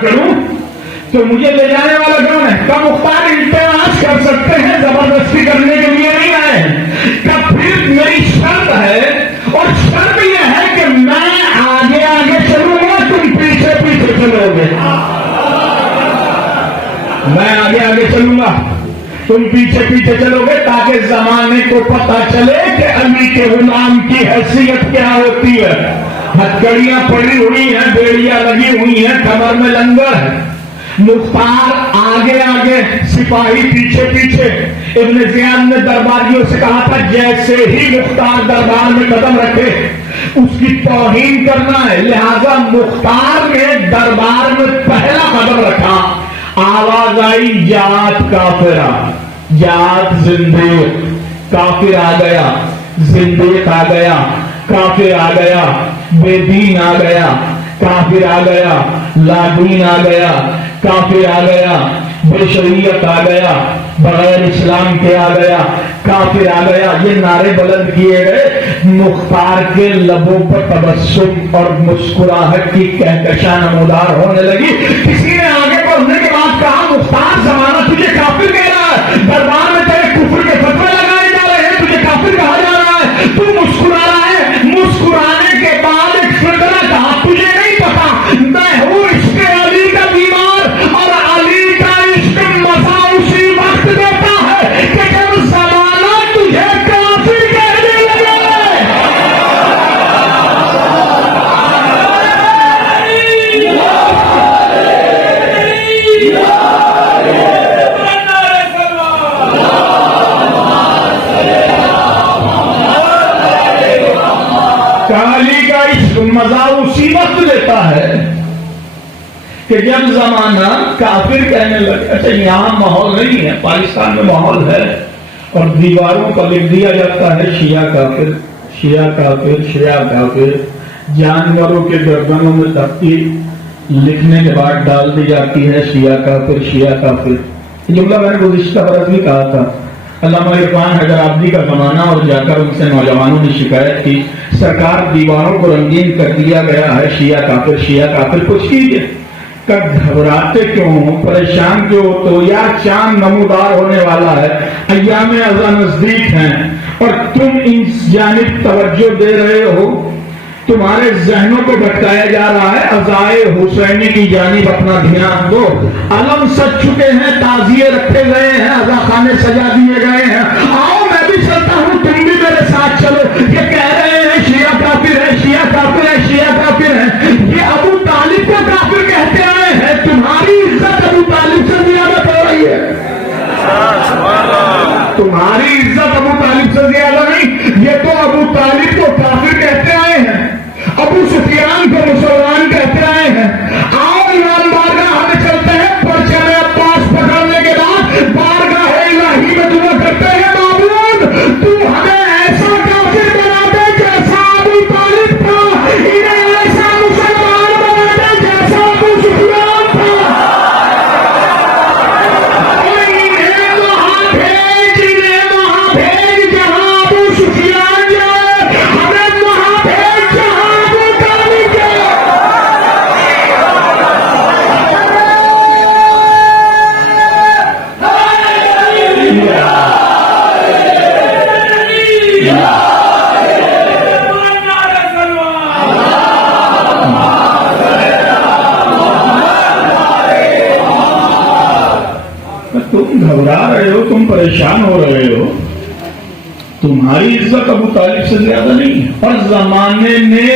کروں تو مجھے لے جانے والا کون ہے؟ کب مختار التماس کر سکتے ہیں، زبردستی کرنے کے لیے نہیں آئے ہیں۔ کب پھر میری شرط ہے، اور شرط یہ ہے کہ میں آگے آگے چلوں گا، تم پیچھے پیچھے چلو گے۔ میں آگے آگے چلوں گا، تم پیچھے پیچھے چلو گے، تاکہ زمانے کو پتہ چلے کہ علی کے غلام کی حیثیت کیا ہوتی ہے۔ ہتھکڑیاں پڑی ہوئی ہیں، بیڑیاں لگی ہوئی ہیں، کمر میں لنگر ہے، مختار آگے آگے، سپاہی پیچھے پیچھے۔ ابن زیاد نے درباریوں سے کہا تھا جیسے ہی مختار دربار میں قدم رکھے اس کی توہین کرنا ہے، لہذا مختار نے دربار میں پہلا قدم رکھا، آواز آئی جات کافرہ، جات زندیق، کافر آ گیا، زندیق آ گیا، کافر آ گیا، بے دین آ گیا، کافر آ گیا، لادین آ گیا، کافر آ گیا، بے شریعت آ گیا، بغیر اسلام کے آ گیا، کافر آ گیا۔ یہ نعرے بلند کیے گئے، مختار کے لبوں پر تبسم اور مسکراہٹ کی کہکشاں نمودار ہونے لگی۔ کسی نے آگے بڑھنے کے بعد کہا مختار زمانہ تجھے کافر کہہ رہا ہے، دربار میں تیرے کفر کے فتوے لگائے جا رہے ہیں، تجھے کافر کہا جا رہا ہے، تو مسکرا رہا ہے۔ مسکرانے کے بعد ایک فتنہ کہا تجھے نہیں پتا میں ہوں عشق علی کا بیمار، اور علی کا عشق مزہ اسی وقت دیتا ہے کہ جب زمانہ تجھے کافر کہنے لگے۔ علی کا عشق مزہ اسی وقت دیتا ہے کہ جب زمانہ کافر کہنے لگے۔ اچھا یہاں ماحول نہیں ہے، پاکستان میں ماحول ہے، اور دیواروں پر لکھ دیا جاتا ہے شیعہ کافر، شیعہ کافر، شیعہ کافر۔ جانوروں کے گردنوں میں تختی لکھنے کے بعد ڈال دی جاتی ہے شیعہ کافر، شیعہ کافر۔ یہ جملہ میں نے گزشتہ برس بھی کہا تھا۔ علامہ عرفان حیدر آبادی کا زمانہ، اور جا کر ان سے نوجوانوں نے شکایت کی سرکار دیواروں کو رنگین کر دیا گیا ہے، شیعہ کافر، شیعہ کافر۔ کچھ کیجیے، کب گھبراتے کیوں ہو، پریشان کیوں ہو؟ تو یا چاند نمودار ہونے والا ہے، ایام عزا نزدیک ہیں، اور تم ان جانب توجہ دے رہے ہو، تمہارے ذہنوں کو بھٹکایا جا رہا ہے۔ عزائے حسینی کی جانب اپنا دھیان دو، علم سج چکے ہیں، تعزیے رکھے گئے ہیں، عزا خانے سجا دیے گئے ہیں، آؤ میں بھی چلتا ہوں، تم بھی میرے ساتھ چلو۔ یہ کہہ رہے ہیں شیعہ کافر ہے، شیعہ کافر ہے، شیعہ کافر ہے، یہ ابو طالب کو کافر کہتے آئے ہیں، تمہاری عزت ابو طالب سے زیادہ ہو رہی ہے، تمہاری عزت ابو طالب سے زیادہ نہیں۔ یہ تو ابو طالب کو کافر کہتے آئے ہیں، ابو سفیان کو مسلمان کہتے آئے ہیں۔ آؤ امام بارگاہ ہمیں چلتے ہیں، پرچم عباس پکڑنے کے بعد بارگاہ الہی میں دعا کرتے ہیں معبود تو ہمیں ایسا کافر بنا دے جیسا ابو طالب تھا، انہیں ایسا مسلمان بنا دے جیسا ابو سفیان تھا، انہیں وہاں بھیج جہاں ابو سفیان جائے، ہمیں وہاں بھیج جہاں ابو طالب جائے۔ تم گھبرا رہے ہو، تم پریشان ہو رہے ہو، تمہاری عزت ابو طالب سے زیادہ نہیں ہے۔ اور زمانے نے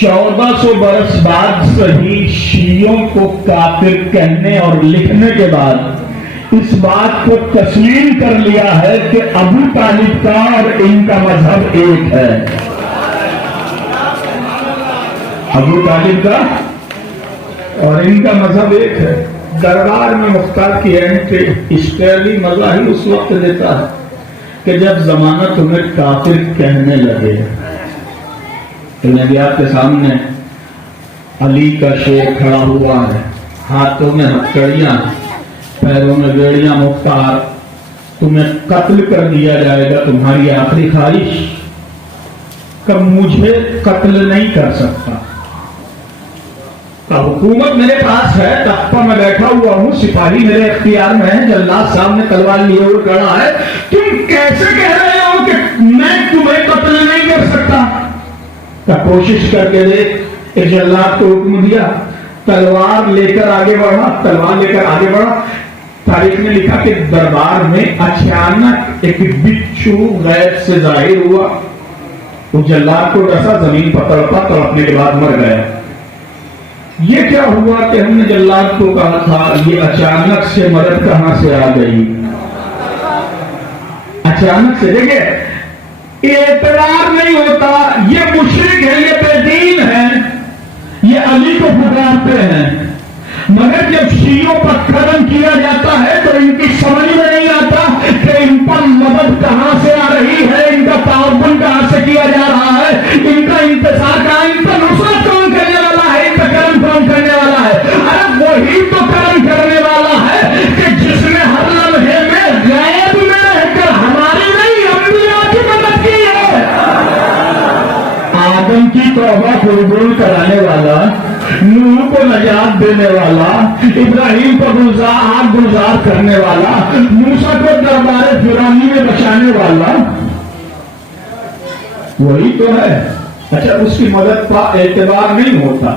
1400 برس بعد صحیح شیعوں کو کافر کہنے اور لکھنے کے بعد اس بات کو تسلیم کر لیا ہے کہ ابو طالب کا اور ان کا مذہب ایک ہے، ابو طالب کا اور ان کا مذہب ایک ہے۔ دربار میں مختار کی اینٹری اسٹیلی مزہ ہی اس وقت دیتا ہے کہ جب زمانہ تمہیں کافر کہنے لگے۔ نبیات کے سامنے علی کا شیر کھڑا ہوا ہے، ہاتھوں میں ہتھکڑیاں، پیروں میں بیڑیاں۔ مختار تمہیں قتل کر دیا جائے گا، تمہاری آخری خواہش کہ مجھے قتل نہیں کر سکتا، حکومت میرے پاس ہے، تخت پر میں بیٹھا ہوا ہوں، سپاہی میرے اختیار میں ہے، جلاد صاحب نے تلوار لیے ہوئے کھڑا ہے، تم کیسے کہہ رہے ہو کہ میں تمہیں قتل نہیں کر سکتا؟ کوشش کر کے دیکھ۔ ایک جلاد کو حکم دیا، تلوار لے کر آگے بڑھا، تلوار لے کر آگے بڑھا۔ تاریخ میں لکھا کہ دربار میں اچانک ایک بچھو غیب سے ظاہر ہوا، وہ جلاد کو ڈسا، زمین پر تڑپا، تڑپنے کے بعد مر گیا۔ یہ کیا ہوا کہ ہم نے جلاد کو کہا تھا یہ اچانک سے مدد کہاں سے آ گئی؟ اچانک سے۔ دیکھیں اعتراض نہیں ہوتا، یہ مشرک ہے، یہ بے دین ہے، یہ علی کو پکارتے ہیں، مگر جب شیعوں پر قدم کیا جاتا ہے تو ان کی سمجھ میں نہیں آتا کہ ان پر مدد کہاں سے آ رہی ہے، ان کا تعاون کہاں سے کیا جا رہا ہے، ان کا انتظار کہاں، ان پر نصرت کون کرنے والا ہے، ان کا کرم کون کرنے والا ہے؟ ارے وہی تو کرم کرنے والا ہے کہ جس نے ہر لمحے میں غیب میں رہ کر ہماری نہیں انبیاء کی مدد کی ہے۔ آدم کی توبہ قبول کرانے والا، نوح کو نجات دینے والا، ابراہیم کو آگ گلزار کرنے والا، موسیٰ کو دربار فرعونی میں بچانے والا وہی تو ہے۔ اچھا اس کی مدد پر اعتبار نہیں ہوتا،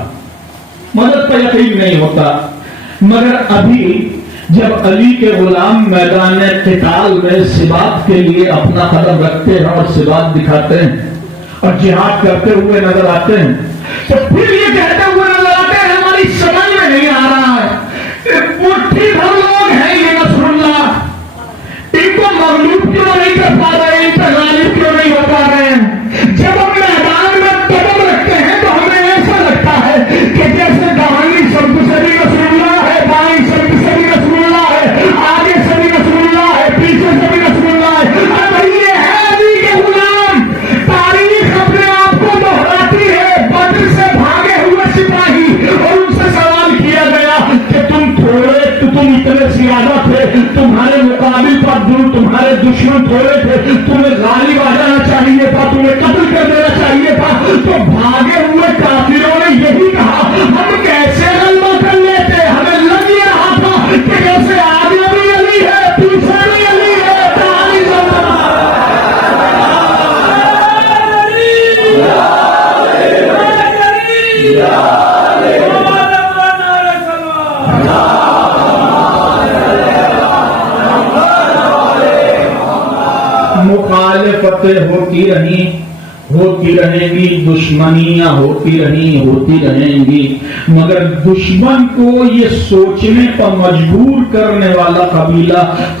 مدد پر یقین نہیں ہوتا، مگر ابھی جب علی کے غلام میدان قتال میں سبات کے لیے اپنا قدم رکھتے ہیں اور سبات دکھاتے ہیں اور جہاد کرتے ہوئے نظر آتے ہیں تو پھر یہ کہتے ہوئے نظر آتے ہیں ہماری سمجھ میں نہیں آ رہا ہے، مٹھی بھر لوگ ہیں یہ نصر اللہ، ان کو مغلوب کیوں نہیں کر پا رہے، ان پر غالب کیوں نہیں ہو پا رہے ہیں؟ جب ہم میدان میں قدم رکھتے ہیں تو ہمیں ایسا لگتا ہے کہ جیسے دائیں سب سے بھی نصر اللہ ہے، بائیں سب سے بھی نصر اللہ ہے، آگے سے بھی نصر اللہ ہے، پیچھے سے بھی نصر اللہ ہے۔ ارے یہ ہے علی کے غلام، تاریخ اپنے آپ کو دہراتی ہے۔ بدر سے بھاگے ہوئے سپاہی اور ان سے سوال کیا گیا کہ تم اتنے زیادہ تھے، تمہارے مقابل پر تمہارے دشمن تھوڑے تھے، تمہیں غالب آ جانا چاہیے تھا، تمہیں قتل کر دینا چاہیے تھا، تو بھاگے ہوئے کافروں نے یہی کہا ہم کیسے غلبہ کر لیتے؟ ہمیں لگ یہ رہا تھا کہ جیسے آگے بھی علی ہے پیچھے بھی علی ہے۔ مخالفتیں ہوتی رہیں گی، دشمنیاں ہوتی رہیں گی، مگر دشمن کو یہ سوچنے پر مجبور کرنے والا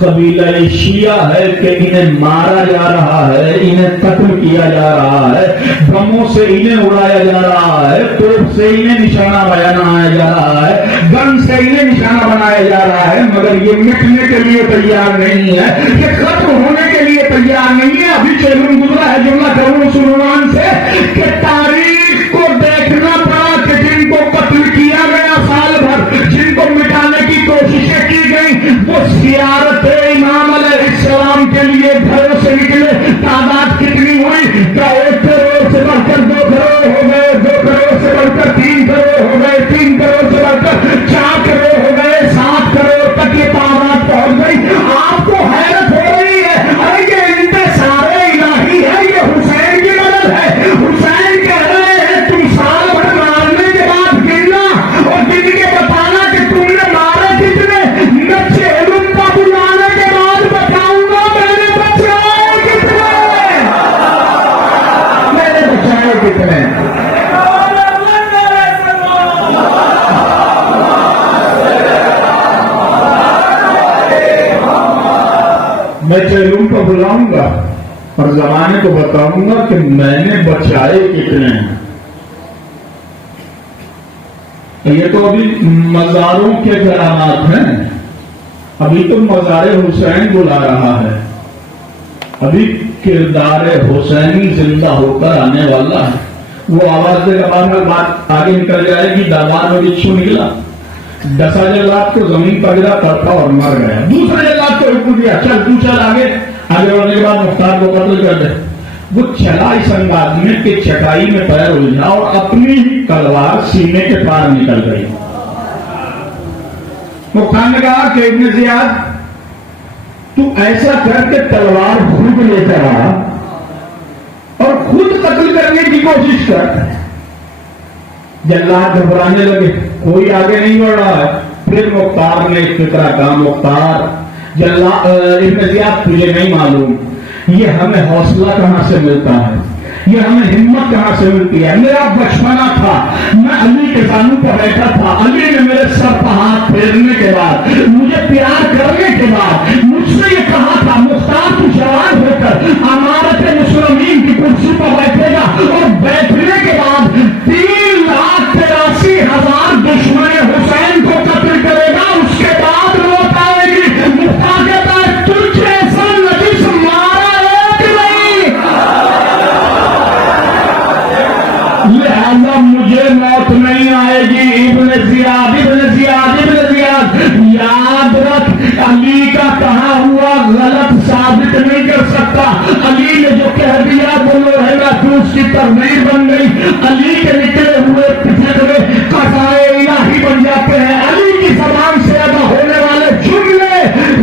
قبیلہ شیعہ ہے کہ انہیں مارا جا رہا ہے، انہیں قتل کیا جا رہا ہے، بموں سے انہیں اڑایا جا رہا ہے، توپ سے انہیں نشانہ بنایا جا رہا ہے، گن سے انہیں نشانہ بنایا جا رہا ہے، مگر یہ مٹنے کے لیے تیار نہیں ہے، یہ ختم ہونے کے لیے تیار نہیں ہے۔ ابھی چیلن گزرا ہے جملہ کروں سلمان سے کہ تاریخ کو دیکھنا پڑا کہ جن کو قتل کیا گیا سال بھر، جن کو مٹانے کی کوششیں کی گئی، وہ زیارت امام علیہ السلام کے لیے گھروں سے نکلے، تعداد کتنی ہوئی؟ کیا 1 کروڑ سے بڑھ کر 2 کروڑ ہو گئے، 2 کروڑ سے بڑھ کر 3 کروڑ ہو گئے، 3 کروڑ سے بڑھ کر 4 کروڑ ہو گئے، 7 کروڑ تک یہ تعداد پہنچ گئی۔ آپ کو حیرت ہو رہی ہے، ارے یہ انتصار الہی ہے، یہ حسین کی مدد ہے۔ حسین کہہ رہے ہیں تم سال بھر مارنے کے بعد گرنا اور گن کے بتانا کہ تم نے مارے کتنے، میں چیلن کا بلانے کے بعد بتاؤں گا میں نے بچائے کتنے، میں نے بچائے کتنے۔ میں چیلن کو بلاؤں گا اور زمانے کو بتاؤں گا کہ میں نے بچائے کتنے ہیں۔ یہ تو ابھی مزاروں کے کرامات ہیں، ابھی تو مزار حسین بلا رہا ہے، ابھی کردار حسینی زندہ ہو کر آنے والا ہے۔ وہ آواز دے کر بات آگے نکل جائے گی، داماد میں بچھو نکلا، 10 جلاد کو زمین پر گرا، تڑپا اور مر گیا۔ دوسرے جلاد کو حکم دیا چل تو چل آگے بڑھنے کے بعد مختار کو قتل کر دے۔ وہ چلا اس انداز میں کہ چٹائی میں پیر الجھا اور اپنی ہی تلوار سینے کے پار نکل گئی. مختار نے کہا کہ ابن زیاد تو ایسا کر کے تلوار خود لے کر آ اور خود قتل کرنے کی کوشش کر. جلاد گھبرانے لگے, کوئی آگے نہیں بڑھ رہا ہے. پھر مختار نے ایک فکرہ کہا, مختار ابن زیاد تجھے نہیں معلوم یہ ہمیں حوصلہ کہاں سے ملتا ہے, یہ ہمیں ہمت کہاں سے ملتی ہے. میرا بچپنا تھا, میں علی کے زانو پر بیٹھا تھا, علی نے میرے سر پر ہاتھ پھیرنے کے بعد, مجھے پیار کرنے کے بعد مجھ سے یہ کہا تھا مختار تو جوان ہو کر امارت مسلمین کی کرسی پر بیٹھے گا, اور بیٹھنے کے بعد 3,83,000 دشمن حسین کو قتل کرے گا. اس کے بعد موت آئے گی. مختار کہتا ہے تجھ ایسا نجس مارا ایک نہیں, لہذا مجھے موت نہیں آئے گی. ابن زیاد یاد رکھ, علی کا کہا ہوا غلط ثابت نہیں کر سکتا. علی نے جو کہہ دیا بولو رہنا تو اس کی ترمیم بن گئی. علی کے نکلے ہوئے فکرے قضائے الہی بن جاتے ہیں. علی کی زبان سے ادا ہونے والے جملے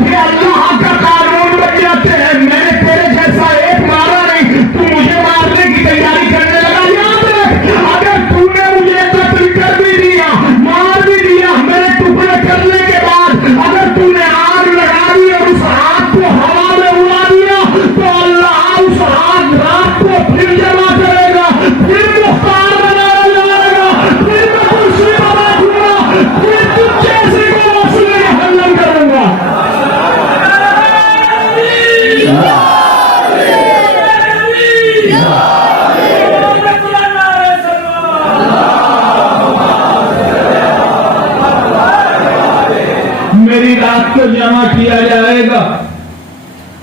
یہ اللہ کا قانون بن جاتے ہیں. میں نے تیرے جیسا ایک مارا نہیں, تو مجھے مارنے کی تیاری کرنے لگا. یاد رکھ, اگر تو نے مجھے قتل کر بھی دیا, مار بھی دیا, میرے ٹکڑے کرنے کے بعد اگر تو نے آگ لگا دی اور اس آگ کو ہوا میں اڑا دیا, تو اللہ اس آگ رات کو پھر جمع کرے گا, پھر مختار بنایا جائے گا, پھر میں کرسی پر بیٹھوں گا, پھر تجھ جیسے کو مسئلے حل کروں گا. میری رات کو جمع کیا جائے گا,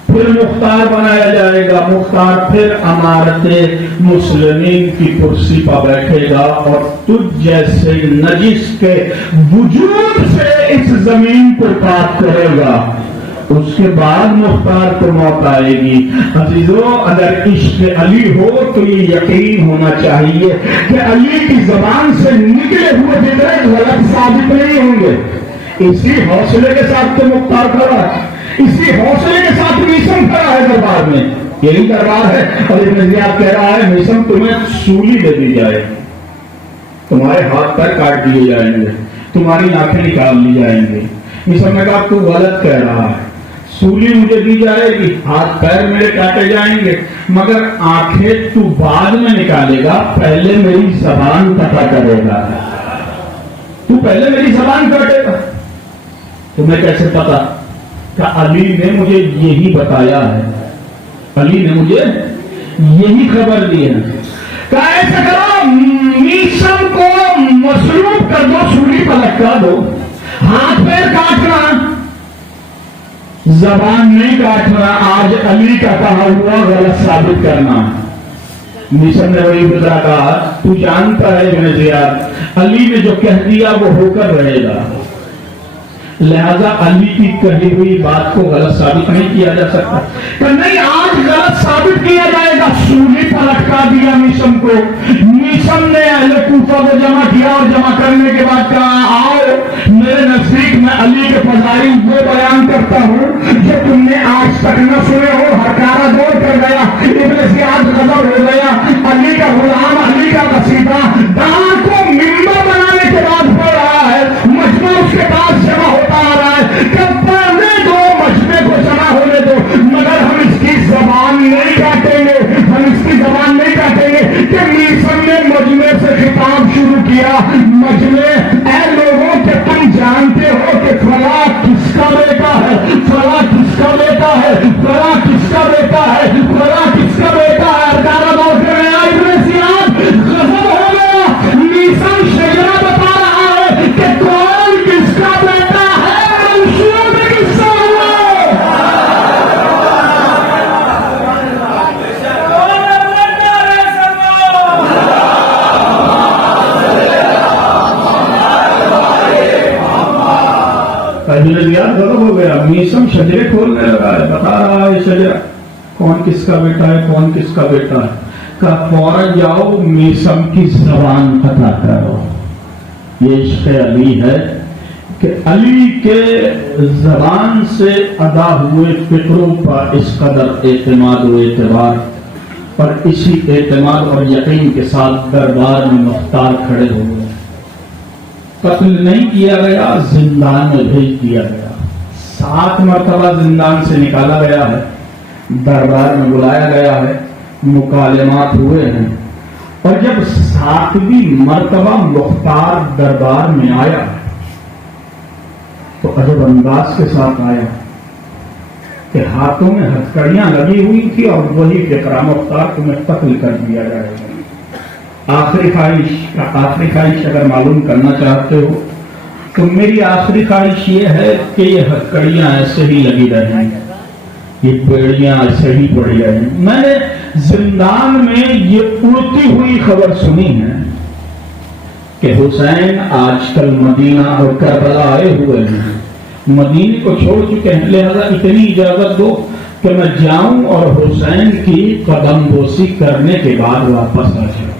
پھر مختار بنایا جائے گا. مختار پھر امارت مسلمین کی کرسی پر بیٹھے گا اور تجھ جیسے نجس کے وجود سے اس زمین پر پاک کرے گا. اس کے بعد مختار کو موت آئے گی. عزیزو, اگر عشق علی ہو تو یہ یقین ہونا چاہیے کہ علی کی زبان سے نکلے ہوئے فکرے غلط ثابت نہیں ہوں گے. اسی حوصلے کے ساتھ تو مختار کھڑا ہے, اسی حوصلے کے ساتھ میسم کھڑا ہے دربار میں. یہی دربار ہے. اور ابن زیاد کہہ رہا ہے میسم تمہیں سولی دے دی جائے, تمہارے ہاتھ پیر کاٹ دیے جائیں گے, تمہاری آنکھیں نکال لی جائیں گی. میسم نے کہا تو غلط کہہ رہا ہے, سولی مجھے دی جائے گی, ہاتھ پیر میرے کاٹے جائیں گے, مگر آنکھیں تو بعد میں نکالے گا, پہلے میری زبان پتہ کرے گا. تو پہلے میری زبان کاٹے گا. تمہیں کیسے پتا؟ کہ علی نے مجھے یہی بتایا ہے, علی نے مجھے یہی خبر دی ہے. کہ ایسا کرو, میسم کو مصروف کر دو, سولی پر لٹکا دو, ہاتھ پیر کاٹنا, زبان نہیں کاٹنا. آج علی کا کہا ہوا غلط ثابت کرنا. میسم نے بڑی بتا کہا تو جانتا ہے ابن زیاد, علی نے جو کہہ دیا وہ ہو کر رہے گا, لہذا علی کی کہی ہوئی بات کو غلط ثابت نہیں کیا جا سکتا. کہ نہیں, آج غلط ثابت کیا جائے گا. سولی پر لٹکا دیا میسم کو. میسم نے اہل کوفہ کو جمع کیا اور جمع کرنے کے بعد کہا آؤ میرے نزدیک میں علی کے فضائل وہ بیان کرتا ہوں جو تم نے آج تک نہ سنے ہو. ہرکارا دور کر گیا, ابن زیاد غضب ہو گیا. علی کا غلام, علی کا قصیدہ دان کو ممبر بنانے کے بعد پڑھ رہا ہے. مجمع اس کے پاس جمع ہوتا آ رہا ہے. کب پڑھنے دو, مجمع کو جمع ہونے دو, مگر ہم اس کی زبان نہیں کاٹیں گے, ہم اس کی زبان نہیں کاٹیں گے. کہ میسم نے مجمع سے خطاب شروع کیا. مجمع, اے لوگوں کہ تم جانتے ہو کہ فلاں کس کا بیٹا ہے, فلاں کس کا بیٹا ہے, فلاں کس کا بیٹا ہے, فلاں کس کا بیٹا ہے. ارکانہ دور کر رہے ہیں. ابن زیاد غضب ہو گیا. میسم شجرہ بتا رہا ہے کہ کون کس کا بیٹا ہے, منصور میں کس کا ہوا. ابن زیاد غضب ہو گیا. میسم شجرے کھولنے لگا ہے, بتا رہا ہے شجرہ. کون کس کا بیٹا ہے، کون کس کا بیٹا ہے؟ کہا فوراً جاؤ میسم کی زبان پتہ کرو۔ یہ عشق علی ہے کہ علی کے زبان سے ادا ہوئے فکروں پر اس قدر اعتماد و اعتبار، اور اسی اعتماد اور یقین کے ساتھ دربار میں مختار کھڑے ہوئے۔ قتل نہیں کیا گیا، زندان میں بھیج دیا گیا، 7 مرتبہ زندان سے نکالا گیا ہے، دربار میں بلایا گیا ہے، مکالمات ہوئے ہیں، اور جب 7ویں مرتبہ مختار دربار میں آیا تو ادب انداز کے ساتھ آیا کہ ہاتھوں میں ہتھکڑیاں لگی ہوئی تھی، اور وہی فقرہ مختار تمہیں قتل کر دیا جائے گا۔ آخری خواہش اگر معلوم کرنا چاہتے ہو تو میری آخری خواہش یہ ہے کہ یہ ہتھکڑیاں ایسے ہی لگی رہیں، یہ بیڑیاں ایسے ہی پڑی رہیں۔ میں نے زندان میں یہ اڑتی ہوئی خبر سنی ہے کہ حسین آج کل مدینہ اور کربلا آئے ہوئے ہیں، مدینے کو چھوڑ چکے ہیں، لہذا اتنی اجازت دو کہ میں جاؤں اور حسین کی قدم بوسی کرنے کے بعد واپس آ جاؤں۔